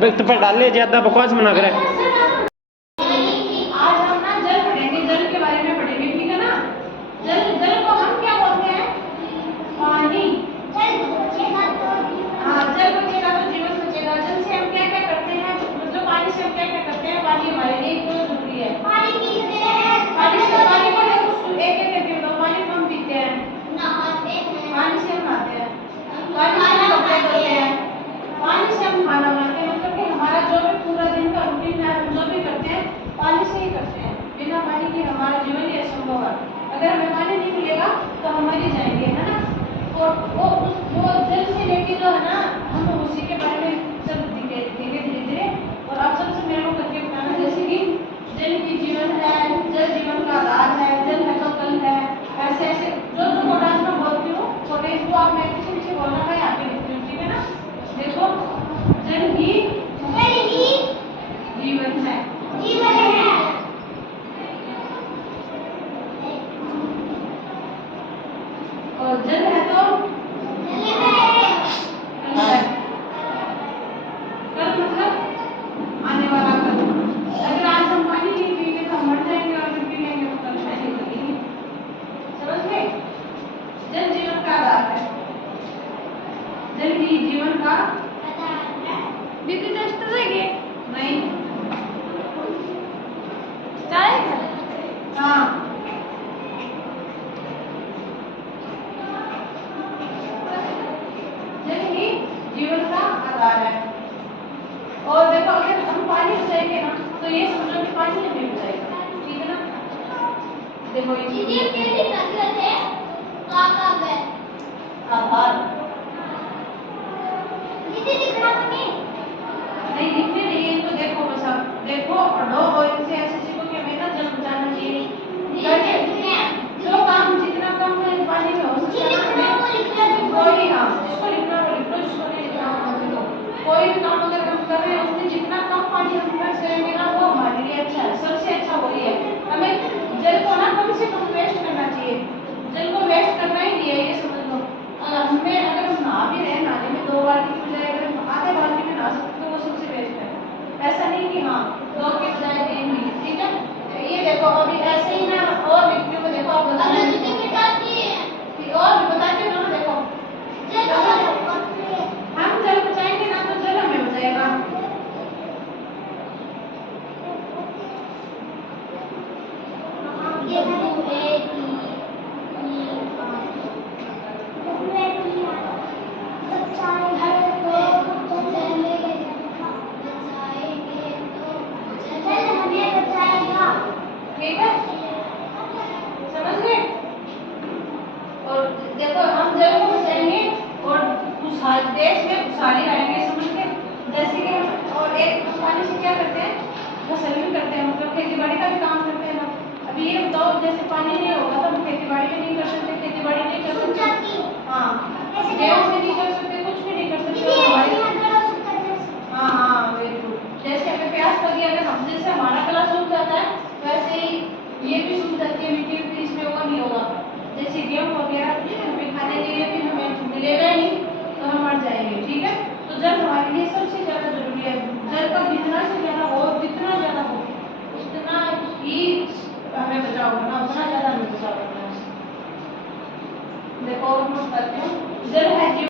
व्यक्त पर डाले ज्यादा बकवास मना करे। आज हम ना जल पढ़ेंगे, जल के बारे में पढ़ेंगे, ठीक है ना। जल, जल को हम क्या बोलते हैं? पानी। हाँ, जल बचेगा तो जीवन बचेगा। जल से हम क्या क्या करते हैं, मतलब पानी से हम क्या क्या करते हैं? पानी हमारे लिए क्यों जरूरी है? पानी पीते हैं। पानी से, पानी को देखो एक एक करके बताओ, पानी को हम पीते हैं, नहाते हैं, पानी से हम नहाते हैं, पानी से हम कपड़े धोते हैं, पानी से हम खाना बनाते हैं। मतलब कि हमारा जो भी पूरा दिन का रूटीन है, हम जो भी करते हैं पानी से ही करते हैं। बिना पानी के हमारा जीवन ही असंभव है। अगर हमें पानी नहीं मिलेगा तो हम मर ही जाएंगे, है ना। और वो जल से लेके जो है ना, हम उसी के बारे में सब देखेंगे धीरे धीरे। और आप सबसे मेरे को करके बताना, जैसे कि जल ही जीवन है, जल जीवन का आधार है, जल है तो कल है, ऐसे ऐसे जो जो कोटाज में बोलती हूँ छोटे, वो आप मैं पीछे पीछे बोलना, मैं आगे लिखती हूँ, ठीक है ना। देखो, जल ही जीवन है, जीवन है। और जल है तो कल मतलब आने वाला कल। अगर आज हम पानी नहीं पिएंगे तो हम मर जाएंगे, और फिर पी लेंगे तो कल नहीं लगेगी। समझ गए? जल जीवन का आधार है, जल ही जीवन का आधार है। दीदी टेस्ट करेंगे? नहीं, चाय? हाँ, जल ही जीवन का आधार है। और देखो, अगर हम पानी बचाएंगे ना तो ये समझो कि पानी हमें बचाएगा, ठीक है ना। देखो ये आधार नहीं दिखते नहीं है, तो देखो बस आप देखो, पढ़ो और इनसे ऐसे सीखो कि हमें ना जल बचाना चाहिए। जो काम जितना कम है पानी में हो सकता है, कोई, हाँ जिसको लिखना वो लिख लो, जिसको नहीं लिखना वो मत लिखो। कोई भी काम अगर हम कर रहे हैं उसमें जितना कम पानी हम खर्च करेंगे ना, वो हमारे लिए अच्छा है, सबसे अच्छा वही है। हमें जल को ना कम से कम वेस्ट करना चाहिए, जल को वेस्ट करना ही नहीं है, ये समझ लो। हमें अगर हम नहा भी रहे, नहाने में 2 बाल्टी की बजाय अगर हम आधे बाल्टी में नहा सकते तो वो सबसे बेस्ट है। ऐसा नहीं कि हाँ 2 के बजाय 3 भी, ठीक है। ये देखो अभी ऐसे ही ना, और व्यक्तियों को देखो, आप बताना फिर और भी बताते हो ना। देखो, हम जल बचाएंगे ना तो जल हमें बचाएगा। ठीक है, समझ गए? और देखो, हम जल को बचाएंगे और देश में खुशहाली लाएंगे, समझ गए? जैसे कि हम, और एक पानी से क्या करते हैं, फसल भी करते हैं, मतलब खेती बाड़ी का भी काम करते हैं हम। अभी ये बताओ, जैसे पानी नहीं होगा तो हम खेती बाड़ी भी नहीं कर सकते, खेती बाड़ी नहीं कर सकते, हाँ गेहूँ भी नहीं कर सकते, कुछ भी नहीं कर सकते। हाँ हाँ वेरी गुड। जैसे हमें प्यास लगी, अगर हम जैसे हमारा गला सूख जाता है वैसे ही ये भी सूख जाती है, मिट्टी भी इसमें वो नहीं होगा। जैसे गेहूँ वगैरह कुछ हमें खाने के लिए भी हमें मिलेगा ही नहीं तो हम मर जाएंगे, ठीक है। तो जल हमारे लिए सबसे ज्यादा जरूरी है। जल का जितना से ज्यादा हो, जितना ज्यादा हो उतना ही हमें बचाव करना, उतना ज्यादा हमें बचाव करना है। देखो और कुछ करते हैं, जल है